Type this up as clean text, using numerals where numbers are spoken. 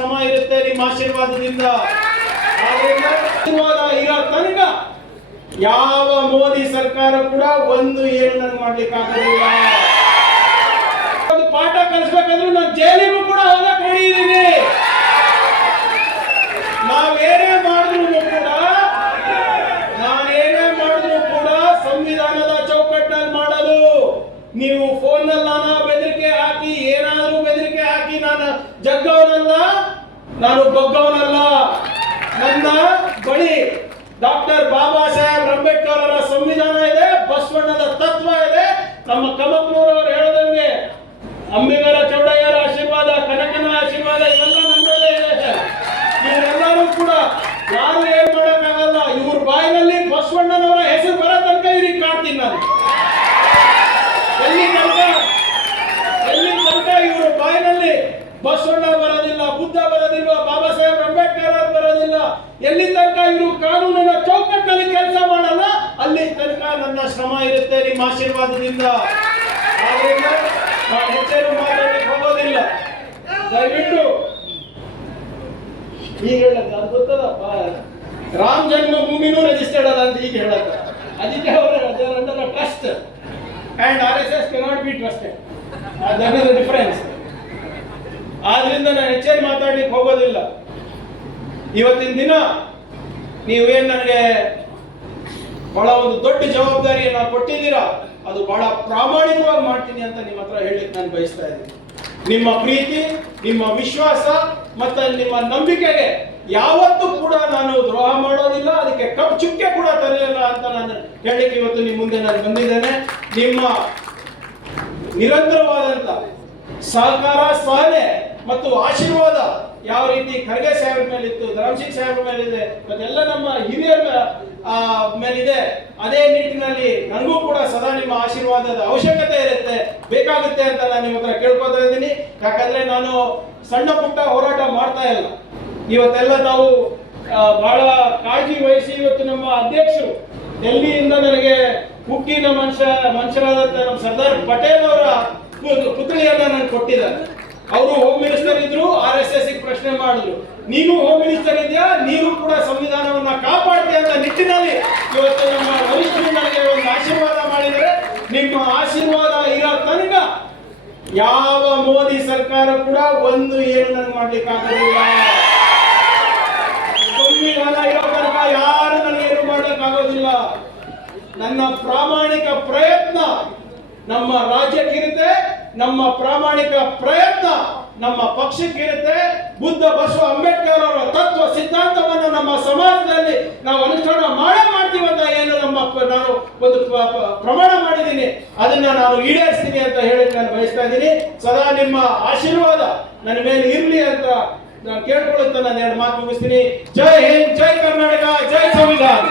ಶ್ರಮ ಇರುತ್ತೆ ನಿಮ್ಮ ಆಶೀರ್ವಾದದಿಂದ. ಆಶೀರ್ವಾದ ಇರೋ ತನಕ ಯಾವ ಮೋದಿ ಸರ್ಕಾರ ಕೂಡ ಒಂದು ಏನು ನನಗೆ ಮಾಡ್ಲಿಕ್ಕೆ ಆಗೋದಿಲ್ಲ. ಒಂದು ಪಾಠ ಕಲಿಸ್ಬೇಕಂದ್ರೆ ನಾನು ಜೈಲಿಗೂ ಕೂಡ ಹೋಗಕ್ಕೆ ಹೊಡಿದ್ದೀನಿ. ನಾವೇನೇ ಮಾಡಿದ್ರು ಕೂಡ ಸಂವಿಧಾನದ ಚೌಕಟ್ಟಿನಲ್ಲಿ ಮಾಡಲು. ನೀವು ಫೋನ್ ನಲ್ಲಿ ನಾನು ಬೆದರಿಕೆ ಹಾಕಿ ಏನಾದ್ರೂ ಬೆದರಿಕೆ ಹಾಕಿ ನಾನು ಜಗ್ಗವನಲ್ಲ, ನಾನು ಬಗ್ಗವನಲ್ಲ. ನನ್ನ ಬಳಿ ಡಾಕ್ಟರ್ ಬಾಬಾ ಸಾಹೇಬ್ ಅಂಬೇಡ್ಕರ್ ಅವರ ಸಂವಿಧಾನ ಇದೆ, ಬಸವಣ್ಣನ ತತ್ವ ಇದೆ, ನಮ್ಮ ಕಮಕ್ನೂರವರು ಹೇಳದಂಗೆ ಅಂಬಿಗರ ಚೌಡಯ್ಯರ ಆಶೀರ್ವಾದ, ಕನಕನ ಆಶೀರ್ವಾದ ಇವೆಲ್ಲ ನಮ್ಮಲ್ಲೇ ಇದೆ. ಇವರೆಲ್ಲರೂ ಕೂಡ ಯಾರು ಏನ್ ಮಾಡೋಕ್ಕಾಗಲ್ಲ. ಇವ್ರ ಬಾಯಿನಲ್ಲಿ ಬಸವಣ್ಣನವರ ಹೆಸರು ಬರೋ ತನಕ ಇವ್ರಿಗೆ ಕಾಡ್ತೀನಿ ನಾನು. ಎಲ್ಲಿ ತನಕ ಇವ್ರ ಬಾಯಿನಲ್ಲಿ ಬಸವಣ್ಣ ಬರೋದಿಲ್ಲ, ಬುದ್ಧ ಬರೋದಿಲ್ಲ, ಬಾಬಾ ಸಾಹೇಬ್ ಅಂಬೇಡ್ಕರ್ ಅವರು ಬರೋದಿಲ್ಲ, ಎಲ್ಲಿ ತನಕ ಇವರು ಕಾನೂನಿನ ಚೌಕಟ್ಟಿನಲ್ಲಿ ಕೆಲಸ ಮಾಡಲ್ಲ, ಅಲ್ಲಿ ತನಕ ನನ್ನ ಶ್ರಮ ಇರುತ್ತೆ ನಿಮ್ಮ ಆಶೀರ್ವಾದದಿಂದ. ಆದ್ರಿಂದ ನಾನು ಹೆಚ್ಚೇನು ಮಾತಾಡಲಿಕ್ಕೆ ಹೋಗೋದಿಲ್ಲ. ದಯವಿಟ್ಟು ಈಗ ಹೇಳಕ್ಕೆ ಅದು ಗೊತ್ತದಪ್ಪ, ರಾಮ ಜನ್ಮಭೂಮಿನೂ ರಿಜಿಸ್ಟರ್ಡ್ ಅದ ಅಂತ ಈಗ ಹೇಳಕ್ಕ. ಅದಕ್ಕೆ ಅವರ trust and RSS cannot be trusted. That is the difference. ಆದ್ರಿಂದ ನಾನು ಹೆಚ್ಚೇನು ಮಾತಾಡ್ಲಿಕ್ಕೆ ಹೋಗೋದಿಲ್ಲ. ಇವತ್ತಿನ ದಿನ ನೀವೇನು ನನಗೆ ಬಹಳ ಒಂದು ದೊಡ್ಡ ಜವಾಬ್ದಾರಿಯನ್ನು ಕೊಟ್ಟಿದ್ದೀರಾ, ಅದು ಬಹಳ ಪ್ರಾಮಾಣಿಕವಾಗಿ ಮಾಡ್ತೀನಿ ಅಂತ ನಿಮ್ಮ ಹತ್ರ ಹೇಳಲಿಕ್ಕೆ ನಾನು ಬಯಸ್ತಾ ಇದ್ದೀನಿ. ನಿಮ್ಮ ಪ್ರೀತಿ, ನಿಮ್ಮ ವಿಶ್ವಾಸ ಮತ್ತು ನಿಮ್ಮ ನಂಬಿಕೆಗೆ ಯಾವತ್ತೂ ಕೂಡ ನಾನು ದ್ರೋಹ ಮಾಡೋದಿಲ್ಲ, ಅದಕ್ಕೆ ಕಪ್ಪು ಚುಕ್ಕೆ ಕೂಡ ತರಲಿಲ್ಲ ಅಂತ ನಾನು ಹೇಳಲಿಕ್ಕೆ ಇವತ್ತು ನಿಮ್ಮ ಮುಂದೆ ನಾನು ಬಂದಿದ್ದೇನೆ. ನಿಮ್ಮ ನಿರಂತರವಾದಂತ ಸಹಕಾರ, ಸಹನೆ ಮತ್ತು ಆಶೀರ್ವಾದ ಯಾವ ರೀತಿ ಖರ್ಗೆ ಸಾಹೇಬ್ರ ಮೇಲಿತ್ತು, ಧರ್ಮಸಿಂಗ್ ಸಾಹೇಬ್ರ ಮೇಲಿದೆ, ಮತ್ತೆಲ್ಲ ನಮ್ಮ ಹಿರಿಯರ ಮೇಲಿದೆ, ಅದೇ ನಿಟ್ಟಿನಲ್ಲಿ ನನಗೂ ಕೂಡ ಸದಾ ನಿಮ್ಮ ಆಶೀರ್ವಾದದ ಅವಶ್ಯಕತೆ ಇರುತ್ತೆ, ಬೇಕಾಗುತ್ತೆ ಅಂತ ನಾನು ನಿಮ್ಮ ಹತ್ರ ಕೇಳ್ಕೊತಾ ಇದ್ದೀನಿ. ಯಾಕಂದ್ರೆ ನಾನು ಸಣ್ಣ ಪುಟ್ಟ ಹೋರಾಟ ಮಾಡ್ತಾ ಇಲ್ಲ. ಇವತ್ತೆಲ್ಲ ನಾವು ಬಹಳ ಕಾಳಜಿ ವಹಿಸಿ ಇವತ್ತು ನಮ್ಮ ಅಧ್ಯಕ್ಷರು ಡೆಲ್ಲಿಯಿಂದ ನನಗೆ ಹುಕ್ಕಿನ ಮನುಷ್ಯರಾದಂತ ನಮ್ಮ ಸರ್ದಾರ್ ಪಟೇಲ್ ಅವರ ಪುತ್ಳಿಯನ್ನ ನಾನು ಕೊಟ್ಟಿದ್ದಾರೆ. ಅವರು ಹೋಮ್ ಮಿನಿಸ್ಟರ್ ಇದ್ರು, RSS ಪ್ರಶ್ನೆ ಮಾಡಿದ್ರು, ನೀನು ಹೋಮ್ ಮಿನಿಸ್ಟರ್ ಇದೆಯಾ, ನೀನು ಕೂಡ ಸಂವಿಧಾನವನ್ನ ಕಾಪಾಡ್ತೀಯ ಅಂತ ನಿಟ್ಟಿನಲ್ಲಿ ಇವತ್ತು ನಮ್ಮ ವರಿಷ್ಠರು ನನಗೆ ಒಂದು ಆಶೀರ್ವಾದ ಮಾಡಿದರೆ. ನಿಮ್ಮ ಆಶೀರ್ವಾದ ಇರೋ ತನಕ ಯಾವ ಮೋದಿ ಸರ್ಕಾರ ಕೂಡ ಒಂದು ಏನು ನನಗೆ ಮಾಡ್ಲಿಕ್ಕೆ ಆಗೋದಿಲ್ಲ. ಸಂವಿಧಾನ ಇರೋ ತನಕ ಯಾರು ನನಗೇನು ಮಾಡಲಿಕ್ಕಾಗೋದಿಲ್ಲ. ನನ್ನ ಪ್ರಾಮಾಣಿಕ ಪ್ರಯತ್ನ ನಮ್ಮ ರಾಜ್ಯಕ್ಕಿರುತ್ತೆ, ನಮ್ಮ ಪ್ರಾಮಾಣಿಕ ಪ್ರಯತ್ನ ನಮ್ಮ ಪಕ್ಷಕ್ಕಿರುತ್ತೆ. ಬುದ್ಧ ಬಸವ ಅಂಬೇಡ್ಕರ್ ಅವರ ತತ್ವ ಸಿದ್ಧಾಂತವನ್ನು ನಮ್ಮ ಸಮಾಜದಲ್ಲಿ ನಾವು ಅನುಷ್ಠಾನ ಮಾಡ್ತೀವಿ ಅಂತ ಏನು ನಾನು ಒಂದು ಪ್ರಮಾಣ ಮಾಡಿದ್ದೀನಿ, ಅದನ್ನ ನಾನು ಈಡೇರಿಸ್ತೀನಿ ಅಂತ ಹೇಳಕ್ಕೆ ನಾನು ಬಯಸ್ತಾ ಇದ್ದೀನಿ. ಸದಾ ನಿಮ್ಮ ಆಶೀರ್ವಾದ ನನ್ನ ಮೇಲೆ ಇರಲಿ ಅಂತ ನಾನು ಕೇಳ್ಕೊಳ್ಳುತ್ತಾ ನಾನು ಎರಡು ಮಾತು ಮುಗಿಸ್ತೀನಿ. ಜೈ ಹಿಂದ್, ಜೈ ಕರ್ನಾಟಕ, ಜೈ ಸಂವಿಧಾನ.